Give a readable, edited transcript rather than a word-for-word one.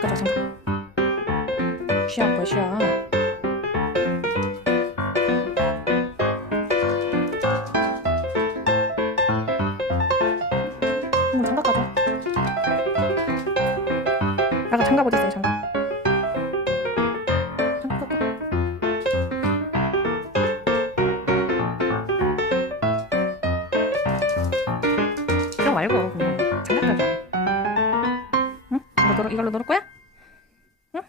가자, 잠깐. 쉬어, 뭘 쉬어. 장갑 가져. 아까 장갑 어디 있어요, 장갑? 장갑 갖고. 이거 말고 그냥 장갑 가져. 응? 이걸로 놀을 거야? 응?